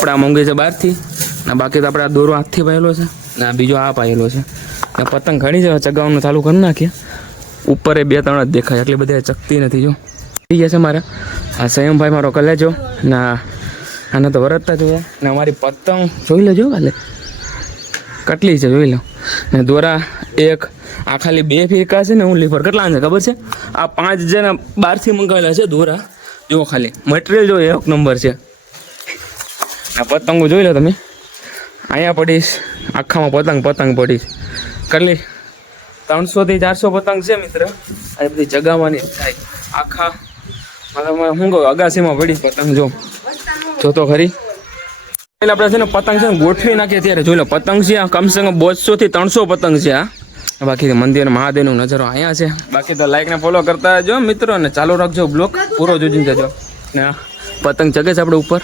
આપણા મોંઘી છે બહારથી ને બાકી તો આપણે આ દોરો હાથથી પાયેલો છે ને આ બીજો આ પાયેલો છે ને પતંગ ઘણી છે ચગાવવાનું ચાલુ કરી નાખીએ. ઉપર એ 2-3 જ દેખાય એટલી બધી ચકતી નથી. જો થઈ ગયા છે મારા આ સંયમભાઈ મારો કલેજો ના આને તો વરતતા જોયા ને અમારી પતંગ જોઈ લેજો કાલે કેટલી છે જોઈ લો ને દોરા એક આ ખાલી 2 ફીરકા છે ને હું લીફર કેટલા છે ખબર છે આ 5 છે ને બહારથી મંગાવેલા છે દોરા. જો ખાલી મટીરિયલ જો 1 નંબર છે. આ પતંગો જોઈ લો તમે અહીંયા પડીશ આખામાં પતંગ પડીશ કેટલી 300 થી 400 પતંગ છે મિત્ર. આ બધી જગાવવાની થાય આખા મતલબ શું કહું અગાસીમાં પડી પતંગ જો તો ખરી. એટલે આપણે છે ને પતંગ છે ને ગોઠવી નાખીએ ત્યારે જોઈ લો પતંગ છે આ કમસે કમ 200 થી 300 પતંગ છે. આ બાકી મંદિર મહાદેવનો નજારો અહીંયા છે. બાકી તો લાઈક ને ફોલો કરતા જો મિત્રો અને ચાલુ રાખજો બ્લોગ પૂરો જોઈને જજો ને પતંગ ચગે છે આપણે ઉપર.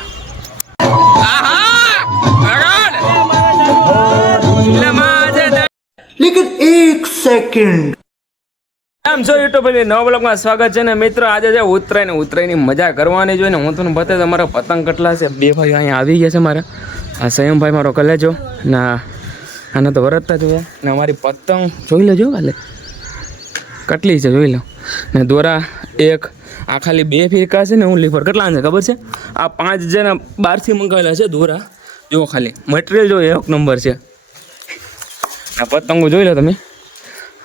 लेकिन एक सेकंड આમ છો યુટ્યુબ પર નવા બ્લોગમાં સ્વાગત છે ને મિત્રો આજે છે ઉત્તરાયણની મજા કરવાની જોઈએ ને હું તમને બતાવી તમારા પતંગ કેટલા છે. 2 ભાઈઓ અહીંયા આવી ગયા છે મારા આ સંયમભાઈ મારો કલેજો ના આને તો વરતતા જોયા ને અમારી પતંગ જોઈ લેજો કાલે કેટલી છે જોઈ લો ને દોરા એક આ ખાલી 2 ફીરકા છે ને હું લીફર કેટલા છે ખબર છે આ 5 છે ને બહારથી મંગાવેલા છે દોરા. જો ખાલી મટીરિયલ જો 1 નંબર છે. આ પતંગો જોઈ લો તમે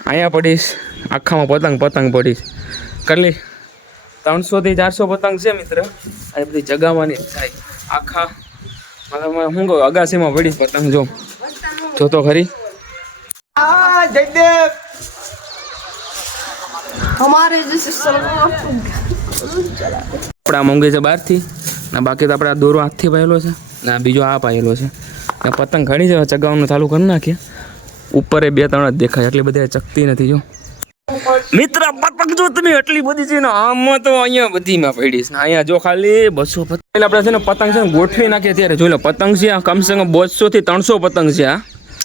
અહીંયા પડીશ આખામાં પતંગ પડીશ કેટલી 300 થી 400 પતંગ છે મિત્ર. આ બધી જગાવવાની થાય આખા મતલબ શું કહું અગાસીમાં પડીશ પતંગ જો તો ખરી. जयदेव हमारे जैसे આપણા મોંઘી છે બહારથી ને બાકી તો આપણે આ દોરો હાથથી પાયેલો છે ને આ બીજો આ પાયેલો છે ને પતંગ ઘણી છે ચગાવવાનું ચાલુ કરી નાખીએ. ઉપર એ 2-3 જ દેખાય એટલી બધી ચકતી નથી. જો મિત્ર પતંગ જો તમે એટલી બધી છે ને આમાં તો અહીંયા બધીમાં પડીશ ને અહીંયા જો ખાલી 200 પતંગ. એટલે આપણે છે ને પતંગ છે ને ગોઠવી નાખીએ ત્યારે જોઈ લો પતંગ છે આ કમસે કમ 200 થી 300 પતંગ છે.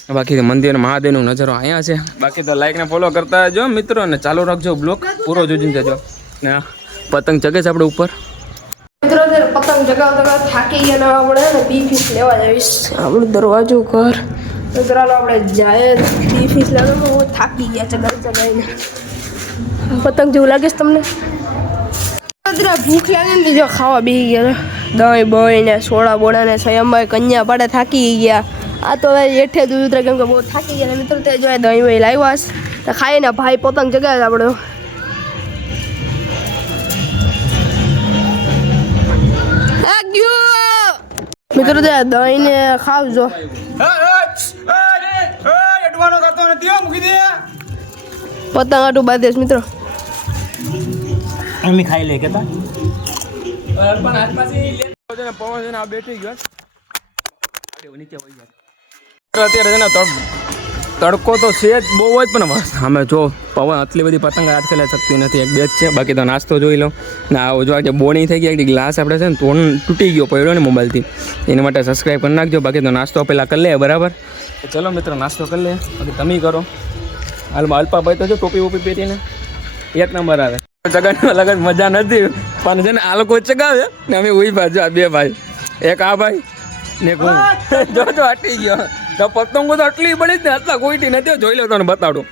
આ બાકી મંદિર મહાદેવનો નજારો અહીંયા છે. બાકી તો લાઈક ને ફોલો કરતા જો મિત્રો અને ચાલુ રાખજો બ્લોગ પૂરો જોઈને જજો ને પતંગ ચગે છે આપણે ઉપર. મિત્રો પતંગ જગાવતા થાકી ગયા ને આપણે ને 2 ફીસ લેવા જઈશ આપણું દરવાજો ઘર તો ચાલો આપણે જાય 2 ફીસ લેવા. હું થાકી ગયા ચગાવીને પતંગ જેવું લાગે છે તમને ભૂખ લાગે ને જો ખાવા બેસી ગયા દહીં બહીં ને સોડા બોડા ને સંયમભાઈ કન્યા પાડે થાકી ગયા. આ તો એઠે જ ઉતરે કેમ કે બહુ થાકી ગયા ને મિત્રો તે જો દહીં વહી લાવ્યા તો ખાઈને ભાઈ પતંગ જગાવે આપણે મિત્રો દહીં ને ખાવજો. પતંગ આટું બાંધેશ મિત્રો અમે ખાઈ લે કેતા પવન આ બેઠી ગયો અત્યારે છે ને તડકો તો છે જ બહુ જ પણ અમે જો પવન આટલી બધી પતંગ હાથ ખેલાઈ શકતી નથી. એક 2 જ છે બાકી તો નાસ્તો જોઈ લો ને આવો જો આજે બોણી થઈ ગઈ ગ્લાસ આપણે છે ને તૂટી ગયો પડ્યો ને મોબાઈલથી એના માટે સબસ્ક્રાઈબ કરી નાખજો. બાકી તો નાસ્તો પહેલાં કરી લે બરાબર. ચલો મિત્રો નાસ્તો કરી લે બાકી તમે કરો. હાલમાં અલ્પાભાઈ તો જો ટોપી વોપી પહેરીને 1 નંબર આવે. ચગાવવાની અલગ જ મજા નથી પણ છે ને આ લોકો ચગાવે ને અમે ઉઈ બાજુ આ 2 ભાઈ એક આ ભાઈ ને હું જો હટી ગયો તો પતંગો તો આટલી બળી જ ને આટલા કોઈટી નથી. જોઈ લો તને બતાડું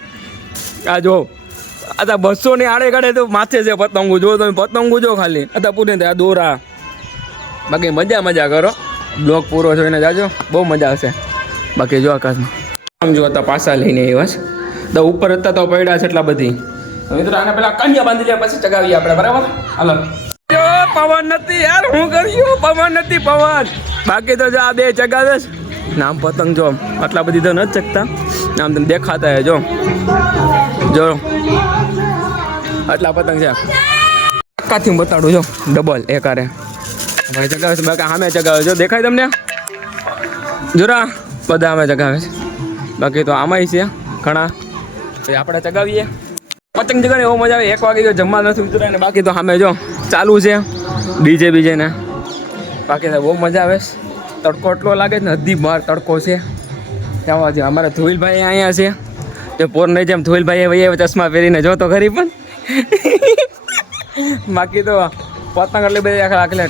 આ જો આ 200 ની આડે ગાડે તો માથે છે પતંગો જો તમે પતંગો જો ખાલી આ પૂરી આ દોરા. બાકી મજા કરો બ્લોગ પૂરો જોઈને જાજો બહુ મજા આવશે. બાકી જો આકાશમાં આમ જો હતા પાછા લઈને આવ્યા છે તો ઉપર હતા તો પડ્યા છે એટલા બધી. મિત્રો આને પેલા કન્યા બાંધી લે પછી ચગાવીએ આપણે બરાબર. હાલો પવન નથી યાર હું કર્યું પવન નથી પવન. બાકી તો જો આ 2 ચગાવે છે નામ પતંગ જો આટલા બધી તો નથી ચકતા આમ તમને દેખાતા હે જો આટલા પતંગ છે. કાથી બતાડું જો ડબલ એકારે ભાઈ ચગાવે છે બાકી સામે ચગાવે જો દેખાય તમને જોરા બધા અમે ચગાવે છે. બાકી તો આમાંય છે ઘણા આપણે ચગાવીએ પતંગ જગાને એવો મજા આવે. 1 વાગે જો જમવા નથી ઉતરાય ને બાકી તો સામે જો ચાલુ છે બીજે ને બાકી તો બહુ મજા આવે. તડકો એટલો લાગે ને હદી બહાર તડકો છે. જવા દે અમારા ધોઈલભાઈ અહીંયા છે તે પોર નહીં જેમ ધોઈલભાઈ ભાઈ ચશ્મા પહેરીને જો તો ખરી પણ બાકી તો પતંગ એટલે બધી આખલે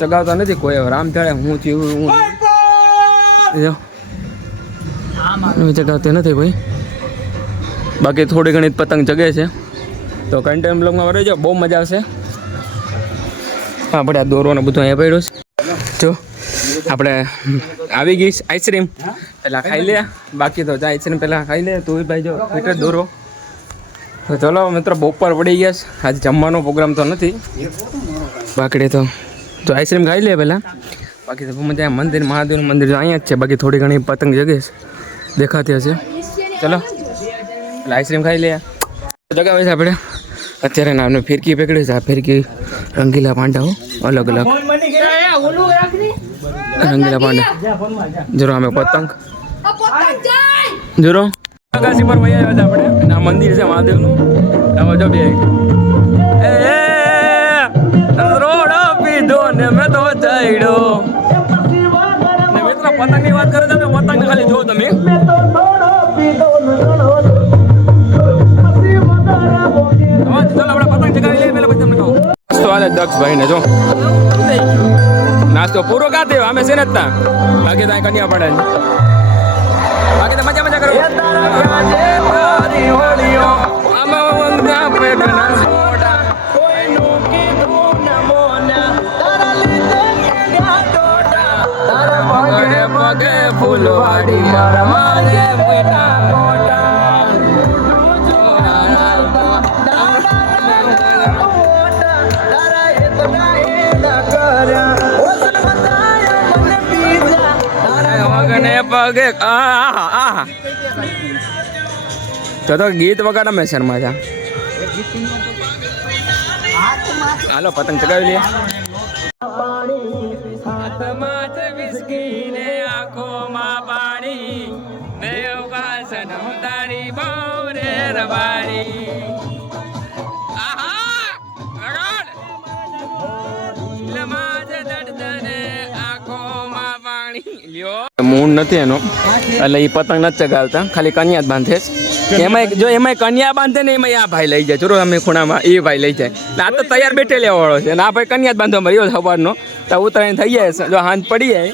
ચગાવતા નથી કોઈ. હવે રામ જાણે હું થયું હું જો ચગાવતી નથી કોઈ. બાકી થોડી ઘણી પતંગ જગે છે. તો કન્ટેન્ટ બ્લોગમાં વળી જાઓ, બહુ મજા આવશે. આપણે આ દોરવાનું બધું અહીંયા પડ્યું છે. જો આપણે આવી ગઈ આઈસ્ક્રીમ પહેલાં ખાઈ લે. બાકી તો જા આઈસ્ક્રીમ પહેલાં ખાઈ લે. તું ભાઈ જો ફીટર દોરો. તો ચલો મિત્રો, બપોર પડી ગયા છે. આજે જમવાનો પ્રોગ્રામ તો નથી. બાકી તો આઈસ્ક્રીમ ખાઈ લે પહેલાં. બાકી તો મજા મંદિર, મહાદેવનું મંદિર અહીંયા જ છે. બાકી થોડી ઘણી પતંગ જગે છે, દેખાતી હશે. ચલો એટલે આઈસ્ક્રીમ ખાઈ લે. જગાવે છે આપણે અત્યારે નામની ફિરકી પકડી છે. આ ફિરકી રંગીલા પાંડાઓ અલગ અલગ રંગીલા પાંડા. જરો અમે પતંગ જરો આકાશી પર વહી આવ્યા છે આપણે. આ મંદિર છે મહાદેવનું. હવે જો બે રોડો પીધો ને મેં તો ચડ્યો ને મિત્રો પતંગની વાત કરે છે. પતંગ ખાલી જો તમે ચાલો આપણે પતંગ ચગાવી લઈએ. પેલા પછી તમને કહું નાસ્તો હાલે દક્ષભાઈ ને જો નાસ્તો પૂરો કાતે અમે છે ને જ તા. બાકી તો કન્યા પડે. બાકી તો મજા મજા કરો. ફૂલવાડી પગે તો ગીત વગાડા મેં શર્મા જા. હાલો પતંગ ચગાવી લઈએ. હાથમાં છે વિસ્કી ને આંખોમાં પાણી ને ઉગાસન તારી બહુ રે રવાડી. મૂળ નથી એનો એટલે એ પતંગ નથી ચગાવતા, ખાલી કન્યા જ બાંધે છે. એમાં જો એમાં કન્યા બાંધે ને એમાં આ ભાઈ લઈ જાય. ચલો અમે ખૂણામાં એ ભાઈ લઈ જાય. આ તો તૈયાર બેઠે લેવા વાળો છે. આ ભાઈ કન્યા જ બાંધવા મળ્યો સવારનો. તો ઉતરાયણ થઈ જાય. જો હાંજ પડી જાય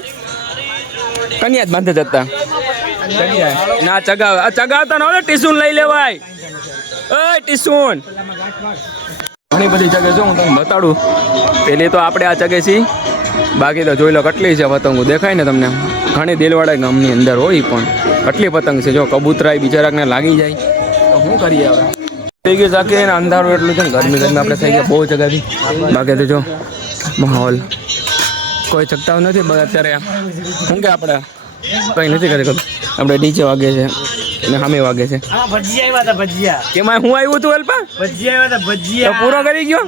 કન્યા જ બાંધે જતા ના ચગાવે. ચગાવતા ન ટીસુન લઈ લેવાય. ઓય ટીસુન ઘણી બધી જગ્યાએ જો હું તમને બતાડું. પેલી તો આપણે આ જગ્યાએ છીએ. બાકી તો જોઈ લો કેટલી છે પતંગો દેખાય ને તમને. ઘણી દિલવાડા ગામની અંદર હોય પણ કેટલી પતંગ છે. જો કબૂતરાય બિચારાકને લાગી જાય તો શું કરીએ હવે. થઈ ગયું ચાકે એને અંધારું એટલું છે ને ગરમી આપણે થઈ ગયા બહુ જગ્યાથી. બાકી તો જો માહોલ કોઈ ચકતાવ નથી. અત્યારે શું કે આપણે કંઈ નથી કરી આપણે ડીજે વાગે છે ને સામે વાગે છે. કેમાં હું આવ્યું હતું અલ્પા ભજીયા પૂરો કરી ગયો.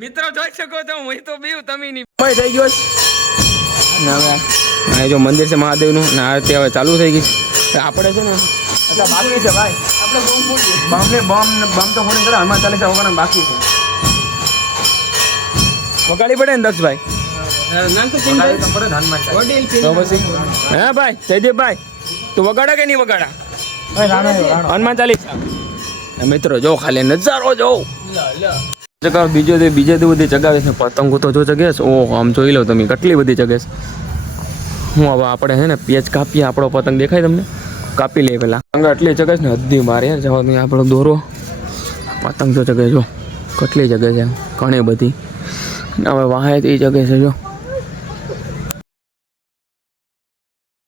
મિત્રો જોઈ શકો છો હું તો બીવ તમે ની થઈ ગયો હવે જો મંદિર છે મહાદેવનું ને આરતી હવે ચાલુ થઈ ગઈ. આપણે છે ને એટલે બાકી છે ભાઈ. આપણે બમ તો ફોન કરે હનુમાન ચાલીસા વગાડવાનું બાકી છે. વગાડી પડે ને દક્ષભાઈ. હા ભાઈ જયદેવભાઈ તું વગાડા કે નહીં વગાડા હનુમાન ચાલીસા. મિત્રો જો ખાલી નજારો જો બીજે બધી ચગાવે છે પતંગો તો જો ચગે છે. ઓહો આમ જોઈ લો તમે કેટલી બધી ચગે છે. હું હવે આપણે છે ને પેચ કાપીએ. આપણો પતંગ દેખાય તમને? કાપી લઈએ પેલા. પતંગ એટલી ચગે છે ને હદ્દી મારે જવા નહીં. આપણો દોરો પતંગ તો ચગે જો કેટલી જગે છે ઘણી બધી. હવે વાહે એ જગે છે જો